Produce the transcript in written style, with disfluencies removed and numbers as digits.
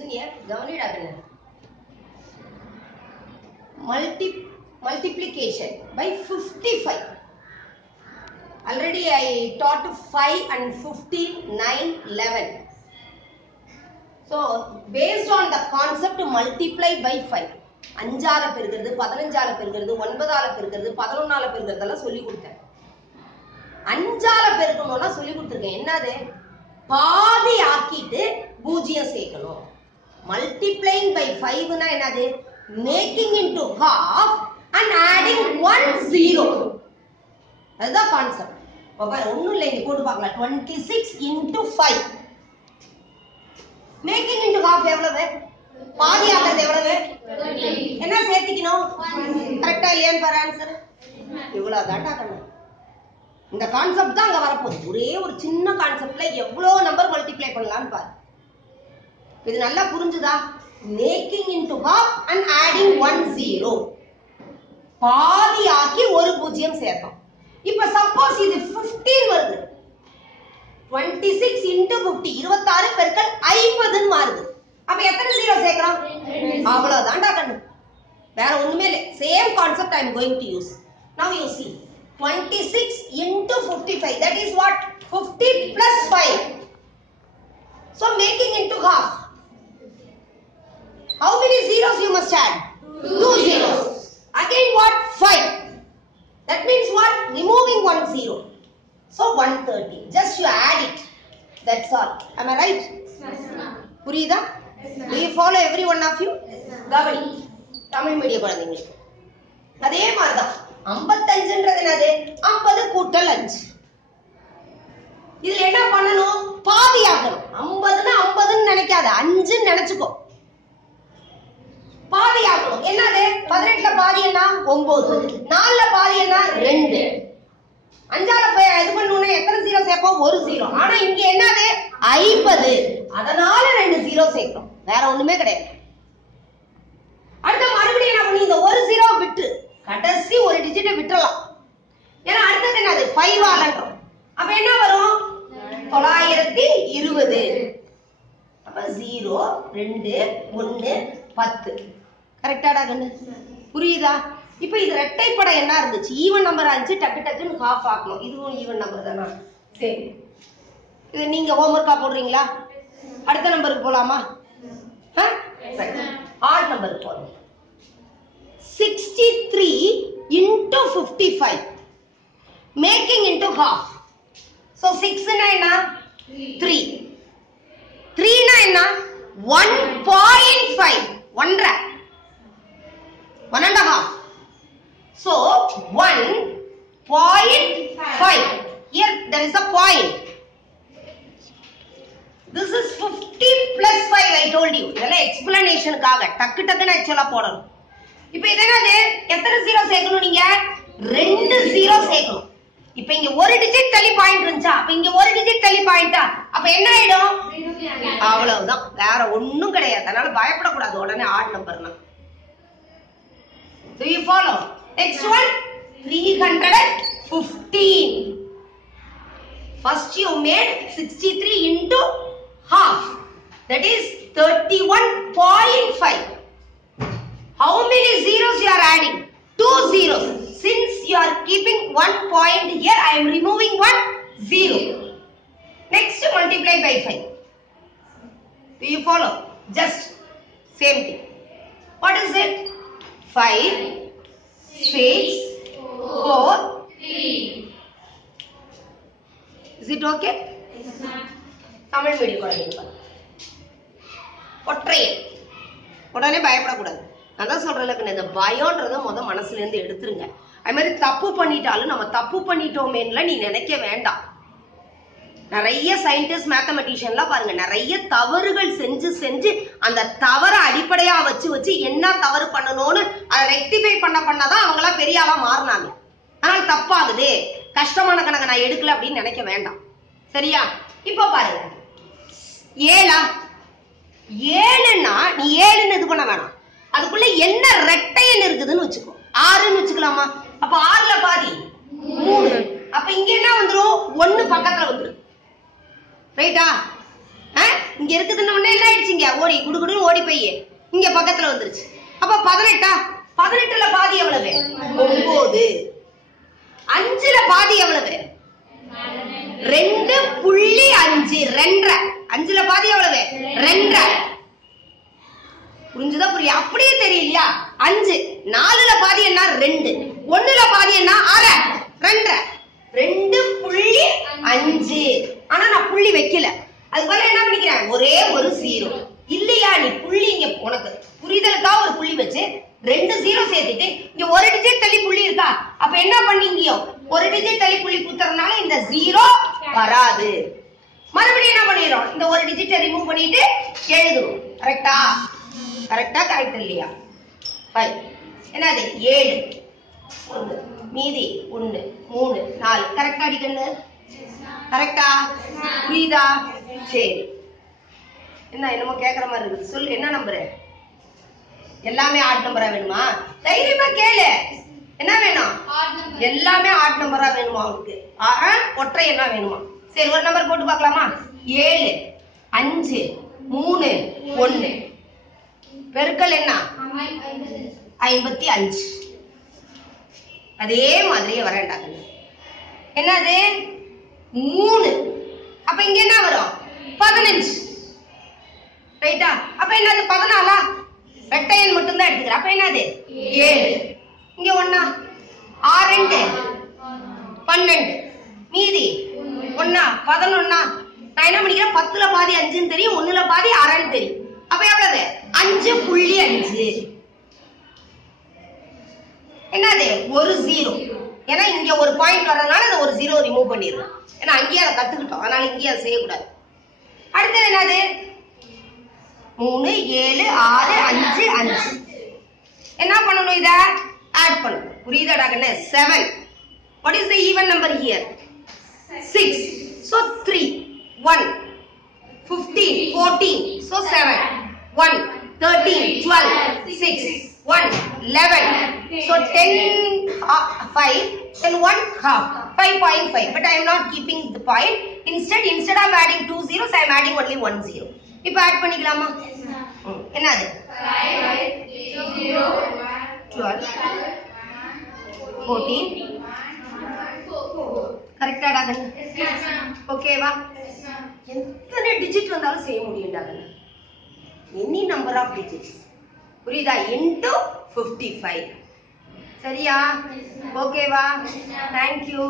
Listen here, multiplication by 55. Already I taught 5 and 15, 9, 11. So based on the concept multiply by 5. 5ஆல பெருக்கிறது 15ஆல பெருக்கிறது 9ஆல பெருக்கிறது 11ஆல பெருக்கிறதெல்லாம் சொல்லி கொடுத்தேன். 5ஆல பெருக்கணும்னா சொல்லி கொடுத்திருக்கேன். என்னது? பாதி ஆக்கிட்டு பூஜ்ஜியம் சேர்க்கணும். மல்டிப்ளைங் பை 5 னா என்னது? Making into half and adding 1 0. அதுதான் கான்செப்ட். பாப்பா ஒண்ணும் இல்ல, இங்க போட்டு பார்க்கலாம். 26 into 5. மேக்கிங் இன்டு half எவ்வளவு? பாதி ஆக்குறது எவ்வளவு? என்ன சேர்த்திக்கணும்? கரெக்ட்டா இல்லையான்னு பாரு ஆன்சர். இவ்வளவு தான்டா கண்ணு. இந்த கான்செப்ட் தான் அங்க வரப்போகுது. ஒரே ஒரு சின்ன கான்செப்ட்ல எவ்வளவு நம்பர் மல்டிப்ளை பண்ணலாம்னு பாரு. இது நல்லா புரிஞ்சுதா? Making into half and adding 1 0. பாதி ஆக்கி ஒரு பூஜ்ஜியம் சேர்த்தோம். இப்ப சப்போஸ் இது 15 வருது. 26 into 50 26 பெருக்கல் 50 ன்னு மாறுது. அப்ப எத்தனை ஜீரோ சேர்க்கறோம்? அவ்வளவுதான்டா கண்ணு. வேற ஒண்ணுமே இல்ல. Same concept I am going to use. Now you see 26 into 55, that is what? 50 plus 5. So making into half. How many zeros you must add? 2 zeros. Again what? 5. That means what? Removing 1 0. So 130. Just you add it. That's all. Am I right? Yes, ma'am. புரியுதா? Do you follow every one of you? கவனி. Tamil medium குழந்தைங்களுக்கு அதே மாதிரிதான் 55ன்றது என்னது? 50 கூட்டல் 5. இதுல என்ன பண்ணணும்? பாதி ஆக்கணும். 50னா 50ன்னு நினைக்காத, 5ன்னு நினைச்சுக்கோ. பாதி ஆக்கணும். என்னது? 18ல பாதி என்ன? 9. 4ல பாதி என்ன? 2. 5ஆல இது பண்ணனும்னா எத்தனை ஜீரோ சேர்ப்போம்? ஒரு ஜீரோ. ஆனா இங்க என்னது? 50. அதனால 2 ஜீரோ சேர்க்கிறோம். வேற ஒண்ணுமே கிடையாது. அடுத்த மறுபடியும் என்ன பண்ணி இந்த ஒரு ஜீரோ விட்டு கடைசி ஒரு டிஜிட்டை விட்டுறலாம். ஏன்னா அடுத்தது என்னது? 5 ஆலன்றோம். அப்ப என்ன வரும்? 920. அப்ப 0 2 1 10. கரெக்டாடா கண்ணு? புரியுதா? இப்ப இது ரெட்டைப்படை என்ன இருந்துச்சு? ஈவன் நம்பர் ஆச்சு. டக்கு டக்குன்னு ஹாஃப் ஆக்கணும். இதுவும் ஈவன் நம்பர் தானா? சரி, இது நீங்க ஹோம்வொர்க்கா போடுறீங்களா? அடுத்த நம்பருக்கு போலாமா? ஆட் நம்பருக்கு போறோம். 63 into 55 making into half. So 6 னா என்ன? 3. 3 னா என்ன? 1.5. 1.5. 1.5. So 1.5. Here there is a point. This is 50 plus 5. I told you. இதெல்லாம் எக்ஸ்பிளனேஷனுக்காக டக்கு டக்குன்னு ஆக்சுவலா போடணும். இப்போ இது என்னது? எத்தனை ஜீரோ சேர்க்கணும் நீங்க? 2 ஜீரோ சேர்க்கணும். இப்போ இங்க ஒரு டிஜிட் தள்ளி பாயிண்ட் இருந்துச்சா? அப்ப இங்க ஒரு டிஜிட் தள்ளி பாயிண்டா? அப்ப என்ன ஆயிடும்? அவ்வளவுதான். வேற ஒண்ணும் கிடையாது. அதனால பயப்படக்கூடாது உடனே add நம்பர்னா. Do you follow? Next one 315. First you made 63 into half. That is 31.5. How many zeros you are adding? 2 zeros. Since you are keeping 1 point here, I am removing 1 0. Next multiply by 5. Do you follow? Just same thing. What is it? 5 6 4 3. Is it okay? Yes, ma'am. Tamil medium குழந்தைங்க ஒற்றை உடனே பயப்படக்கூடாது. அதான் சொல்றேன், இந்த பயம்ன்றத மனசுல இருந்து எடுத்துருங்க. அது மாதிரி தப்பு பண்ணிட்டாலும் நம்ம தப்பு பண்ணிட்டோமேன்னு நீ நினைக்க வேண்டாம். நிறைய சயின்டிஸ்ட் மேத்தமெட்டிஷியன்லாம் பாருங்க, நிறைய தவறுகள் செஞ்சு அந்த தவறை அடிப்படையா வச்சு என்ன தவறு பண்ணணும்னு அதை ரெக்டிஃபை பண்ணதான் அவங்க எல்லாம் பெரிய ஆளா மாறினாங்க. ஆனால் தப்பாகுது, கஷ்டமான கணக்கு நான் எடுக்கல அப்படின்னு நினைக்க வேண்டாம். சரியா? இப்ப பாருங்க, 7னா நீ 7ன்னு இது பண்ண வேணாம். அதுக்குள்ள என்ன ரெட்டை எண் இருக்குதுன்னு வச்சுக்கோ. 6ன்னு வச்சுக்கலாமா? அப்ப 6ல பாதி 3. அப்ப இங்க என்ன வந்துரும்? 1 பக்கத்துல வந்துரும். ரைட்டா? இங்க இருக்குதுன்னு உடனே என்ன ஆயிடுச்சுங்க ஓடி குடுகுடுன்னு ஓடி போய் இங்க பக்கத்துல வந்துருச்சு. அப்ப 18 18ல பாதி எவ்வளவு 9. 5ல பாதி எவ்வளவு 2.5 2.5. 5ல பாதி எவ்வளவு 2.5. புரிஞ்சுதா புரியல? அப்படியே தெரியலையா? 5 4ல பாதி என்ன 2 1ல பாதி என்ன 1/2 2.5. 2.5. ஆனா நான் புள்ளி வைக்கல. அதுக்கு பதிலா என்ன பண்ணிக்கிறேன் ஒரே ஒரு 0 இல்லையா? நீ புள்ளி இங்க உனக்கு புரிதலுக்கா ஒரு புள்ளி வச்சு 2 0 சேர்த்துட்டு இங்க ஒரு டிஜிட் தள்ளி புள்ளி இருக்கா? அப்ப என்ன பண்ணீங்க ஒரு டிஜிட் தள்ளி புள்ளி குத்துறதுனால இந்த 0 வராது. மறுபடியும் என்ன பண்ணிடுறோம் இந்த ஒரு டிஜிட்டை ரிமூவ் பண்ணிட்டு எழுதுறோம். கரெக்டா? கரெக்டா கரெக்ட் இல்லையா? 5 என்னது 7 1 மீதி 1 3 4 கரெக்டா அடிக்கண்ணு? கரெக்டா? புரியுதா? சரி என்ன என்னமோ கேக்குற மாதிரி இருக்கு சொல்லு. என்ன நம்பரு? எல்லாமே ஆட் நம்பரா வேணுமா? தைரியமா கேளு. என்ன வேணும்? எல்லாமே ஆட் நம்பரா வேணுமா உனக்கு? ஒற்றை என்ன வேணுமா? சரி ஒரு நம்பர் போட்டு பார்க்கலாமா? 7 5 3 1 பெருக்கல் என்ன 55. அதே மாதிரியே வரேன்டாங்க. என்னது 3. அப்ப இங்க என்ன வரும் 15. ரைட்டா? அப்ப என்னது 14. ரெட்டையன் மட்டும் தான் எடுத்துக்கிறேன். அப்ப என்னது 7. இங்க 1 6 2 12 மீதி 1 11. நான் என்ன பண்ணிக்கிறேன் 10ல பாதி 5ன்னு தெரியும் 1ல பாதி 1/2ன்னு தெரியும். அப்ப எவ்வளவு 5.5. என்னது ஒரு 0. ஏன்னா இங்க ஒரு பாயிண்ட் வரதுனால அந்த ஒரு 0 ரிமூவ் பண்ணிடுறேன். ஏன்னா அங்கேயே அதை கத்துக்கிட்டோம் அதனால இங்கேயே அதை செய்யக்கூடாது. அடுத்தது என்னது 3 7 6 5 5. என்ன பண்ணணும் இத ஆட் பண்ணணும். புரியுதாடா கண்ணே? 7. What is the even number here? 6. So 3 1 15 14. So 7 1 13 12 6 1 11. So 10 5 then 1 half 5.5. But I am not keeping the point. Instead of adding 2 zeros I am adding only 1 0. இப்ப ஆட் பண்ணிக்கலாமா? என்னது 12 14 கரெக்டாடா கண்ணு? ஓகேவா? எத்தனை டிஜிட் வந்தாலும் செய்ய முடியும்டா கண்ணு. Any number of digits. புரியுதா? into 55. சரியா? ஓகேவா? தேங்க்யூ.